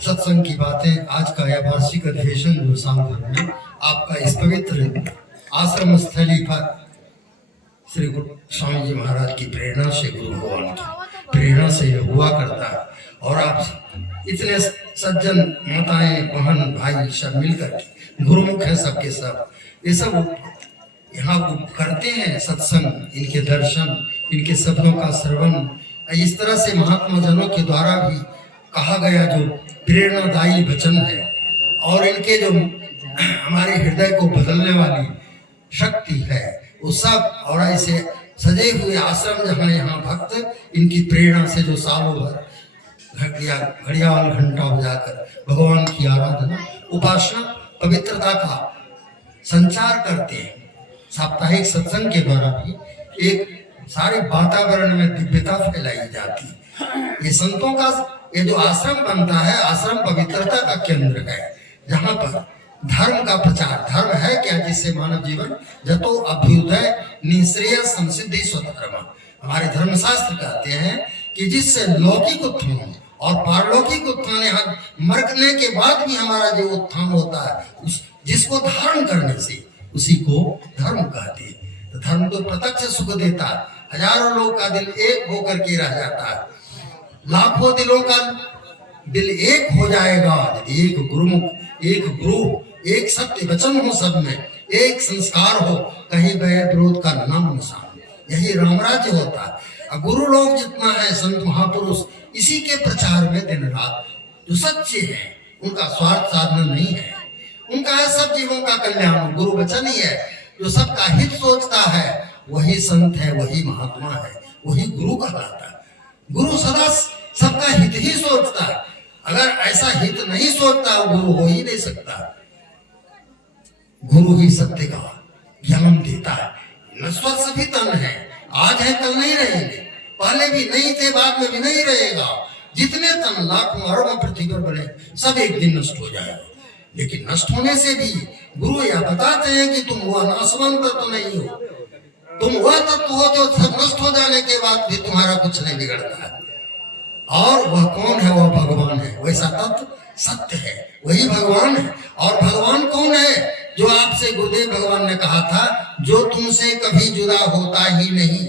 सत्संग की बातें। आज का यह वार्षिक अधिवेशन जो शामधर्म में आपका इस पवित्र आश्रम स्थली पर श्री गुरु स्वामी जी महाराज की प्रेरणा से, गुरु भगवान की प्रेरणा से यह हुआ करता है। और आप इतने सज्जन माताएं, बहन, भाई सब मिलकर के गुरुमुख है सबके सब, ये सब यहाँ करते हैं सत्संग, इनके दर्शन, इनके शब्दों का श्रवण। इस तरह से महात्मा जनों के द्वारा भी कहा गया जो प्रेरणादायी वचन है और इनके जो हमारे हृदय को बदलने वाली शक्ति है वो सब, और ऐसे सजे हुए आश्रम जहाँ यहाँ भक्त इनकी प्रेरणा से जो सालों भर घड़ियाल घंटा बजाकर भगवान की आराधना, उपासना, पवित्रता का संचार करते हैं। साप्ताहिक सत्संग के द्वारा भी एक सारे वातावरण में दिव्यता फैलाई जाती है। ये संतों का ये जो आश्रम बनता है, आश्रम पवित्रता का केंद्र है, जहाँ पर धर्म का प्रचार। धर्म है क्या? जिससे मानव जीवन जतो अभ्युदय निश्रेय संसिद्धि स्वधर्म। हमारे धर्मशास्त्र कहते हैं कि जिससे लौकिक उत्थान और पारलौकिक उत्थान, यहाँ मरने के बाद भी हमारा जो उत्थान होता है जिसको धारण करने से, उसी को धर्म कहते हैं। तो धर्म तो प्रत्यक्ष सुख देता है, हजारों लोग का दिल एक होकर के रह जाता है, लाखों दिलों का दिल एक हो जाएगा यदि एक गुरुमुख, एक गुरु, एक सत्य वचन हो, सब में एक संस्कार हो, कहीं वैर विरोध का नाम निशान, यही रामराज्य होता है। गुरु लोग जितना है, संत महापुरुष, इसी के प्रचार में दिन रात जो सच्चे हैं, उनका स्वार्थ साधना नहीं है, उनका है सब जीवों का कल्याण। गुरु वचन ही है जो सबका हित सोचता है, वही संत है, वही महात्मा है, वही गुरु कहलाता है। गुरु सदा सबका हित ही सोचता है। अगर ऐसा हित नहीं सोचता, गुरु हो ही नहीं सकता। गुरु ही सत्य का ज्ञान देता है। नश्वर सभी तन है, आज है कल नहीं रहेंगे, पहले भी नहीं थे, बाद में भी नहीं रहेगा। जितने तन लाखों अरबों पृथ्वी पर बने, सब एक दिन नष्ट हो जाएगा। लेकिन नष्ट होने से भी गुरु यह बताते हैं कि तुम वह नाशवंत तत्व नहीं हो, तुम वह तत्व हो जो सब नष्ट हो जाने के बाद भी तुम्हारा कुछ नहीं बिगड़ता है। और वह कौन है? वह भगवान है। वैसा तत्व सत्य है, वही भगवान है। और भगवान कौन है? जो आपसे गुरुदेव भगवान ने कहा था, जो तुमसे कभी जुदा होता ही नहीं।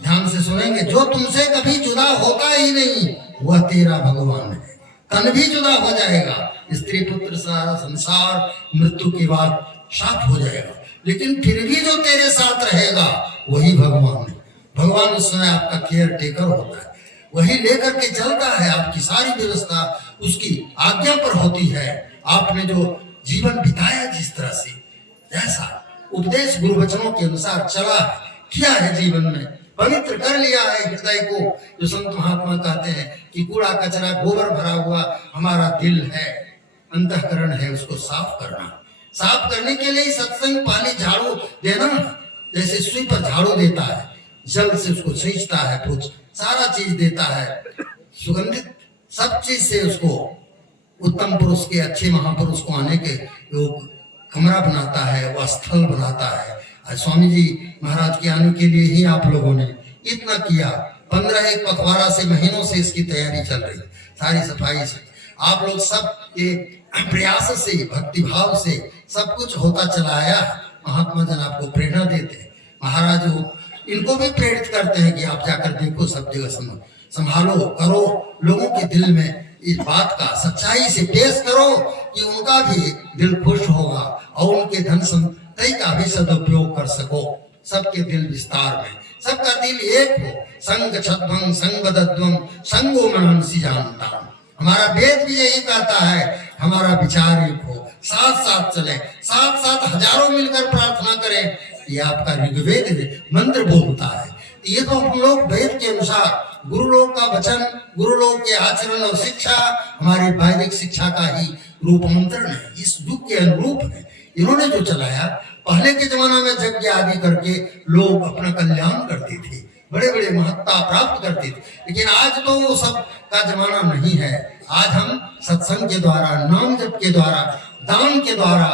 ध्यान से सुनेंगे, जो तुमसे कभी जुदा होता ही नहीं, वह तेरा भगवान है। तन भी जुदा हो जाएगा, स्त्री पुत्र सारा संसार मृत्यु के बाद साफ हो जाएगा, लेकिन फिर भी जो तेरे साथ रहेगा वही भगवान है। भगवान उस समय आपका केयर टेकर होता है, वही लेकर के चलता है। आपकी सारी व्यवस्था उसकी आज्ञा पर होती है। आपने जो जीवन बिताया, जिस तरह से जैसा उपदेश गुरु वचनों के अनुसार चला है, किया है, जीवन में पवित्र कर लिया है हृदय को। जो संत महात्मा कहते हैं कि कूड़ा कचरा गोबर भरा हुआ हमारा दिल है, अंतःकरण है, उसको साफ करना। साफ करने के लिए सत्संग, पानी, झाड़ू देना, जैसे सुई पर झाड़ू देता है, जल से उसको सींचता है, कुछ सारा चीज देता है, सुगंधित सब चीज से उसको उत्तम पुरुष के, अच्छे महापुरुष को आने के वो कमरा बनाता है, वह स्थल बनाता है। स्वामी जी महाराज के आने के लिए ही आप लोगों ने इतना किया। 15 एक पखवाड़ा से, महीनों से इसकी तैयारी चल रही, सारी सफाई से। आप लोग सब ये प्रयास से, भक्ति भाव से सब कुछ होता चला आया। महात्मा जन आपको प्रेरणा देते हैं, महाराज इनको भी प्रेरित करते हैं कि आप जाकर देखो, सब जगह संभालो, करो, लोगों के दिल में इस बात का सच्चाई से पेश करो कि उनका भी दिल खुश होगा और उनके धन संपत्ति का भी सदुपयोग कर सको। सबके दिल विस्तार में, सबका दिल एक हो। संग छद्वं संग बदद्वं संगो मनंसी जानता। हमारा वेद भी यही कहता है, हमारा विचार एक हो, साथ साथ चले, साथ साथ हजारों मिलकर प्रार्थना करें। ये आपका ऋग्वेद मंत्र बोलता है। ये तो हम लोग वेद के अनुसार, गुरु लोग का वचन, गुरु लोग के आचरण और शिक्षा हमारी वैदिक शिक्षा का ही रूपांतरण है, इस युग के अनुरूप है। इन्होंने जो चलाया, पहले के जमाना में यज्ञ आदि करके लोग अपना कल्याण करते थे, बड़े बड़े महत्ता प्राप्त करते थे। लेकिन आज तो वो सब का जमाना नहीं है। आज हम सत्संग के द्वारा, नाम जप के द्वारा, दान के द्वारा,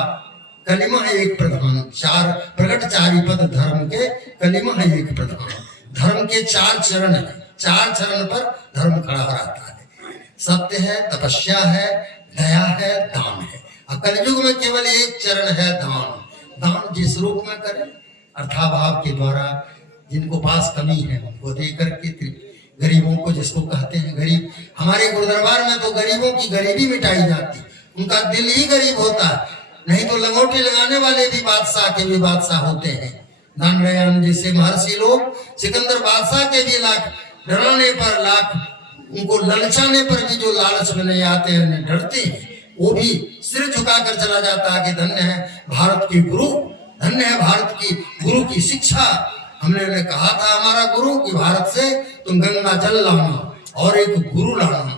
कलिमा है एक प्रधान, चार प्रकट चारि पद धर्म के, कलिमा है एक प्रधान। धर्म के 4 चरण है, 4 चरण पर धर्म खड़ा रहता है। सत्य है, तपस्या है, दया है, दान है। अब कलयुग में केवल एक चरण है दान। दान जिस रूप में करें, अर्थाभाव के द्वारा, जिनको पास कमी है उनको दे करके, गरीबों को जिसको कहते हैं गरीब, हमारे गुरुदरबार में तो गरीबों की गरीबी मिटाई जाती, उनका दिल ही गरीब होता है, नहीं तो लंगोटी लगाने वाले भी बादशाह के भी बादशाह होते हैं। नारायण जैसे महर्षि लोग सिकंदर बादशाह के भी लाख डराने पर, लाख उनको ललचाने पर भी जो लालच में नहीं आते हैं, डरते हैं, वो भी सिर झुकाकर चला जाता है कि धन्य है भारत के गुरु, धन्य है भारत की गुरु की शिक्षा। हमने कहा था हमारा गुरु कि भारत से तुम गंगा जल लाना और एक गुरु लाना,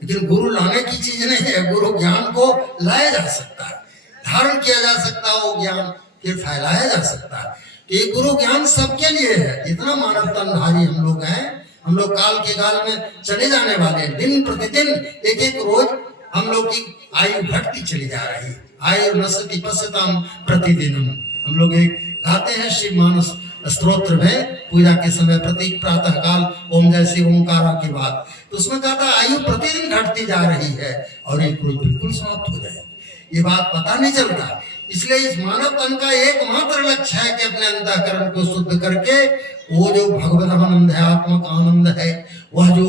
लेकिन गुरु लाने की चीज नहीं है, गुरु ज्ञान को लाया जा सकता है, धारण किया जा सकता है, वो ज्ञान फिर फैलाया जा सकता है। तो ये गुरु ज्ञान सबके लिए है। जितना मानव तनधारी हम लोग हैं, हम लोग काल के गाल में चले जाने वाले हैं। दिन प्रतिदिन एक एक रोज हम लोग की आयु घटती चली जा रही है। आयु नसति पश्यताम प्रतिदिनम, हम लोग एक गाते हैं शिव मानस स्तोत्र में पूजा के समय, प्रतीक प्रातः काल ओम जैसे ओंकारा की बात, तो उसमें कहा था आयु प्रतिदिन घटती जा रही है और एक रोज बिल्कुल समाप्त हो जाएगी। ये बात पता नहीं चलता। इसलिए इस मानव तन का एकमात्र लक्ष्य है कि अपने अंतःकरण को शुद्ध करके वो जो भगवत आनंद है, आत्मक आनंद है, वह जो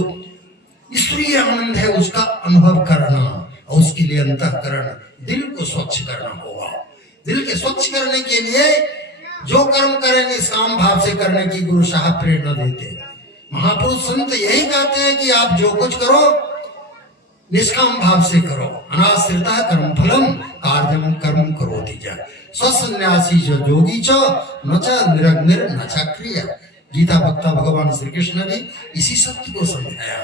ईश्वरीय आनंद है, उसका अनुभव करना, और उसके लिए अंतःकरण दिल को स्वच्छ करना होगा। दिल के स्वच्छ करने के लिए जो कर्म करें निष्काम भाव से करने की गुरु साहब प्रेरणा देते हैं। महापुरुष संत यही कहते हैं कि आप जो कुछ करो निष्काम भाव से करो। अनाश्रिता कर्म फलम कार्यम कर्म करो दीजा स्वसन्यासी जो जोगी चो न च निरग्निर न च क्रिया। गीता वक्ता भगवान श्री कृष्ण ने इसी सत्य को समझाया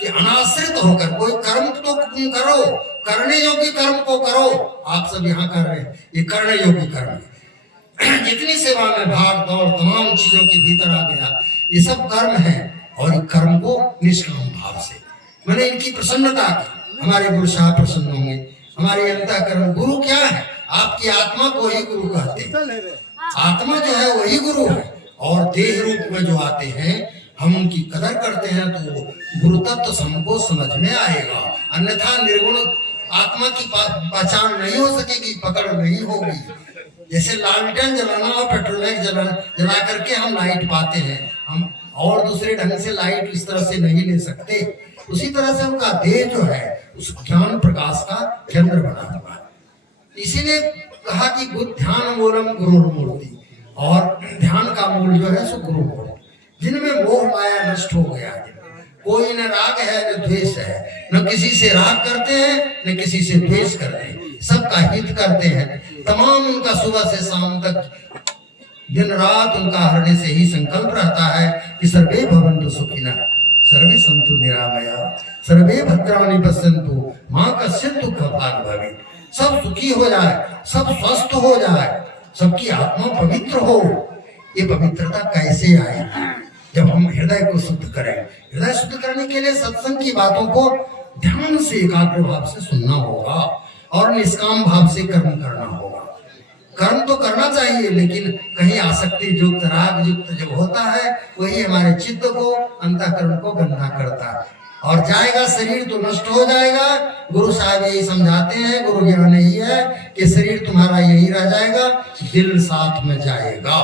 कि अनाश्रित होकर कोई कर्म तो करो, करने योग्य कर्म को करो। आप सब यहाँ कर रहे हैं, ये करने योग्य कर्म है। जितनी सेवा में भाग दौड़ तमाम चीजों के भीतर आ गया, ये सब कर्म है, और कर्म को निष्काम भाव से, मैंने इनकी प्रसन्नता की, हमारे गुरु साहब प्रसन्न होंगे। हमारे अंतःकरण गुरु क्या है? आपकी आत्मा को ही गुरु कहते हैं। आत्मा जो है वही गुरु है, और देह रूप में जो आते हैं हम उनकी कदर करते हैं तो गुरु तत्व हमको समझ में आएगा। अन्यथा निर्गुण आत्मा की पहचान नहीं हो सकेगी, पकड़ नहीं होगी। जैसे लालटेन जलाना और पेट्रोल जला करके हम लाइट पाते हैं, हम और दूसरे ढंग से लाइट इस तरह से नहीं ले सकते। उसी तरह से उनका देह जो है उस ज्ञान प्रकाश का केंद्र बना हुआ है। इसीलिए कहा कि ध्यान मूलम गुरु मूर्ति, और ध्यान का मूल जो है सो गुरु मूर्ति, जिनमें मोह माया नष्ट हो गया। कोई न राग है न द्वेष है, न किसी से राग करते हैं न किसी से द्वेष करते हैं, सबका हित करते हैं। तमाम उनका सुबह से शाम तक दिन रात उनका हरने से ही संकल्प रहता है कि सर्वे भवन्तु सुखिनः सर्वे सन्तु निरामया सर्वे भद्राणि पश्यन्तु मां कश्चित् दुःखभाग् भवेत्। सब सुखी हो जाए, सब स्वस्थ हो जाए, सबकी आत्मा पवित्र हो। ये पवित्रता कैसे आएगी? जब हम हृदय को शुद्ध करें। हृदय शुद्ध करने के लिए सत्संग की बातों को ध्यान से एकाग्र भाव से सुनना होगा, और निष्काम भाव से कर्म करना होगा। कर्म तो करना चाहिए, लेकिन कहीं आसक्ति युक्त राग युक्त जब होता है, वही हमारे चित्त को, अंतःकरण को गंदा करता है, और जाएगा शरीर तो नष्ट हो जाएगा। गुरु साहब यही समझाते हैं, गुरु ज्ञान यही है कि शरीर तुम्हारा यही रह जाएगा, दिल साथ में जाएगा।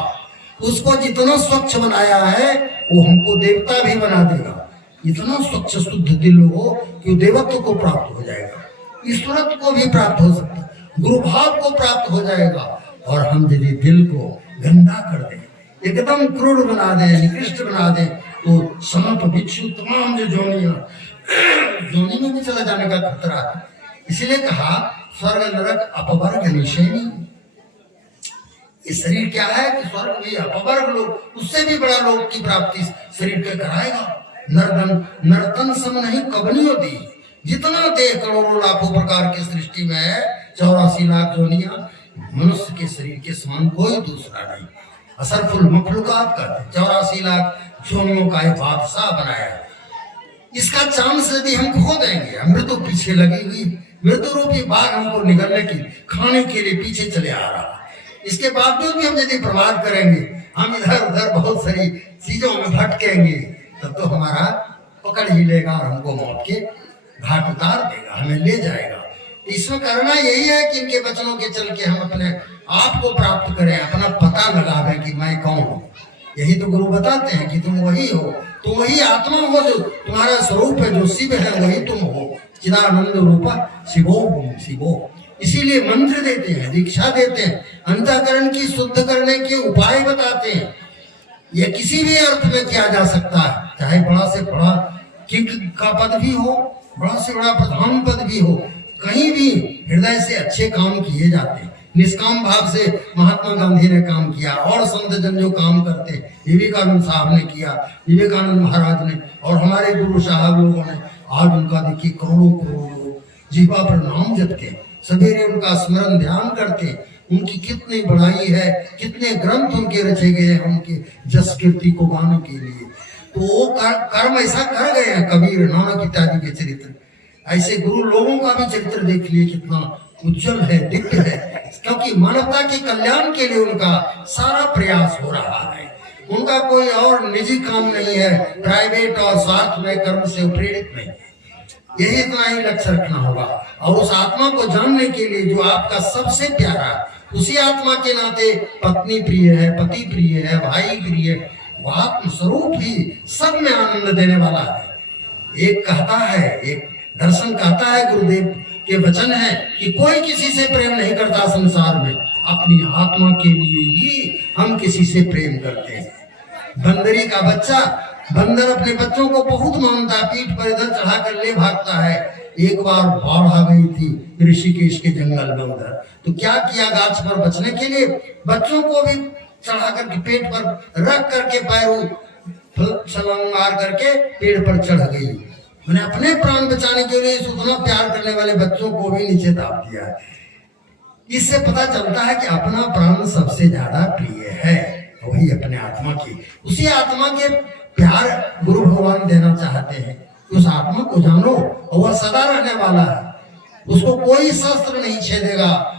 उसको जितना स्वच्छ बनाया है वो हमको देवता भी बना देगा। इतना स्वच्छ शुद्ध दिल हो कि देवत्व को प्राप्त हो जाएगा, ईश्वरत्व को भी प्राप्त हो सकता है, गुरु भाव को प्राप्त हो जाएगा। और हम यदि दिल को गंदा कर दें, एकदम क्रूर बना दें, निकृष्ट बना दें, तो सांप बिच्छू तमाम जो जोनी में भी चला जाने का खतरा है। इसीलिए कहा स्वर्ग नरक अपवर्ग निशेनी। ये शरीर क्या है कि स्वर्ग भी अपवर्ग लोग, उससे भी बड़ा लोग की प्राप्ति शरीर के कराएगा। नर्तन सम नहीं कबनी होती। जितना देह करोड़ों लाखों प्रकार की सृष्टि में है, 84 लाख जोनियां, मनुष्य के शरीर के समान कोई दूसरा नहीं। असरफुल मखलूकात का 84 लाख जोनियों का एक बादशाह बनाया। इसका चांस यदि हम खो देंगे, मृत्यु पीछे लगी हुई, मृत्यु रूपी बाघ हमको निगलने की, खाने के लिए पीछे चले आ रहा है। इसके बावजूद भी हम यदि प्रवाद करेंगे, हम इधर उधर बहुत सारी चीजों में भटकेंगे, तब तो हमारा पकड़ ही लेगा और हमको मौत के घाट उतार देगा, हमें ले जाएगा। इसमें करना यही है कि इनके वचनों के चल के हम अपने आप को प्राप्त करें, अपना पता लगावें कि मैं कौन हूँ। यही तो गुरु बताते हैं कि तुम वही हो, तुम वही आत्मा हो जो तुम्हारा स्वरूप है, जो शिव है वही तुम हो। चिदानंद रूपा शिवो शिवो। इसीलिए मंत्र देते हैं, दीक्षा देते हैं, अंतःकरण की शुद्ध करने के उपाय बताते हैं। यह किसी भी अर्थ में किया जा सकता है, चाहे बड़ा से बड़ा किंग का पद भी हो, बड़ा से बड़ा प्रधान पद भी हो, कहीं भी हृदय से अच्छे काम किए जाते हैं। निष्काम भाव से महात्मा गांधी ने काम किया, और संत जन जो काम करते हैं, विवेकानंद साहब ने किया, विवेकानंद महाराज ने, और हमारे गुरु साहब लोगों ने, आज उनका देखिए करोड़ों करोड़ लोग जीवा पर नाम जपते, सवेरे उनका स्मरण ध्यान करते। उनकी कितनी बड़ाई है, कितने ग्रंथ उनके रचे गए हैं उनके जस कीर्ति को गाने के लिए। तो वो कर्म ऐसा कर गए हैं, कबीर, नानक इत्यादि के चरित्र। ऐसे गुरु लोगों का भी चरित्र देख लिए, कितना उज्जवल है, दिव्य है, क्योंकि मानवता के कल्याण के लिए उनका सारा प्रयास हो रहा है। उनका कोई और निजी काम नहीं है, प्राइवेट और स्वार्थ में कर्म से प्रेरित नहीं। यही इतना ही लक्ष्य रखना होगा, और उस आत्मा को जानने के लिए जो आपका सबसे प्यारा है, उसी आत्मा के नाते पत्नी प्रिय है, पति प्रिय है, भाई प्रिय है, वो आत्म स्वरूप ही सब में आनंद देने वाला है। एक कहता है, एक दर्शन कहता है, गुरुदेव के वचन है कि कोई किसी से प्रेम नहीं करता संसार में, अपनी आत्मा के लिए ही हम किसी से प्रेम करते हैं। बंदरी का बच्चा, बंदर अपने बच्चों को बहुत मानता, पीठ पर इधर चढ़ा कर ले भागता है। एक बार बाढ़ आ गई थी ऋषिकेश के जंगल में उधर, तो क्या किया, गाछ पर बचने के लिए बच्चों को भी चढ़ा करके पेट पर रख करके पैरों छलांग मार करके पेड़ पर चढ़ गई। मैंने अपने प्राण बचाने के लिए उतना प्यार करने वाले बच्चों को भी नीचे दाब दिया है। इससे पता चलता है कि अपना प्राण सबसे ज्यादा प्रिय है, वही अपने आत्मा की, उसी आत्मा के प्यार गुरु भगवान देना चाहते हैं। उस आत्मा को जानो, और वह सदा रहने वाला है, उसको कोई शस्त्र नहीं छेदेगा।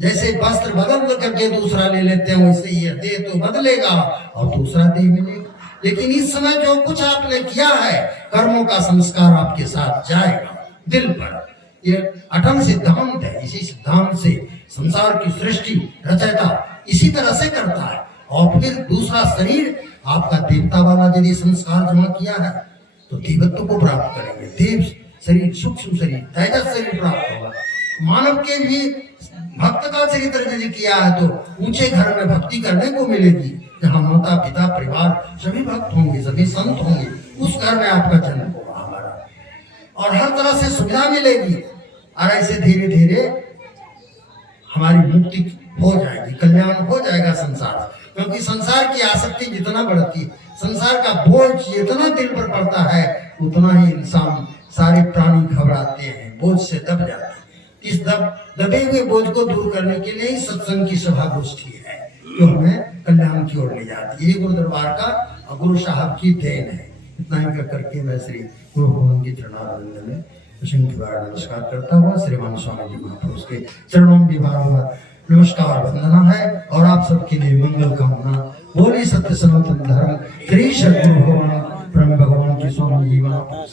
जैसे वस्त्र बदल करके दूसरा ले लेते हैं, वैसे ये देह तो बदलेगा और दूसरा देह मिलेगा। लेकिन इस समय जो कुछ आपने किया है, कर्मों का संस्कार आपके साथ जाएगा दिल पर। ये अटल सिद्धांत है। इसी सिद्धांत से संसार की सृष्टि रचयिता इसी तरह से करता है। और फिर दूसरा शरीर आपका देवता वाला यदि संस्कार जमा किया है तो देवत्व को प्राप्त करेंगे। देव शरीर, सूक्ष्म शरीर, तेजस शरीर प्राप्त होगा। मानव के भी भक्त का चरित्र यदि किया है तो ऊंचे घर में भक्ति करने को मिलेगी, जहाँ माता पिता परिवार सभी भक्त होंगे, सभी संत होंगे। उस घर में आपका जन्म होगा हमारा, और हर तरह से सुविधा मिलेगी। और ऐसे धीरे धीरे हमारी मुक्ति हो जाएगी, कल्याण हो जाएगा संसार। क्योंकि संसार की आसक्ति जितना बढ़ती, संसार का बोझ जितना दिल पर पड़ता है, उतना ही इंसान, सारे प्राणी घबराते हैं, बोझ से दब जाते हैं। इस दबे हुए बोझ को दूर करने के लिए ही सत्संग की सभा गोष्ठी है, जो हमें कल्याण की ओर ले जाती है। ये गुरु दरबार का और गुरु साहब की देन है। इतना ही कर करके मैं श्री गुरु भगवान की चरणारविंद में शंख बार नमस्कार करता हुआ श्रीमान स्वामी जी महापुरुष के चरणों में बार नमस्कार वंदना है, और आप सबके लिए मंगल कामना। बोली सत्य सनातन धर्म, श्री सद्गुरु भगवान ब्रह्म भगवान की स्वामी जी महापुरुष।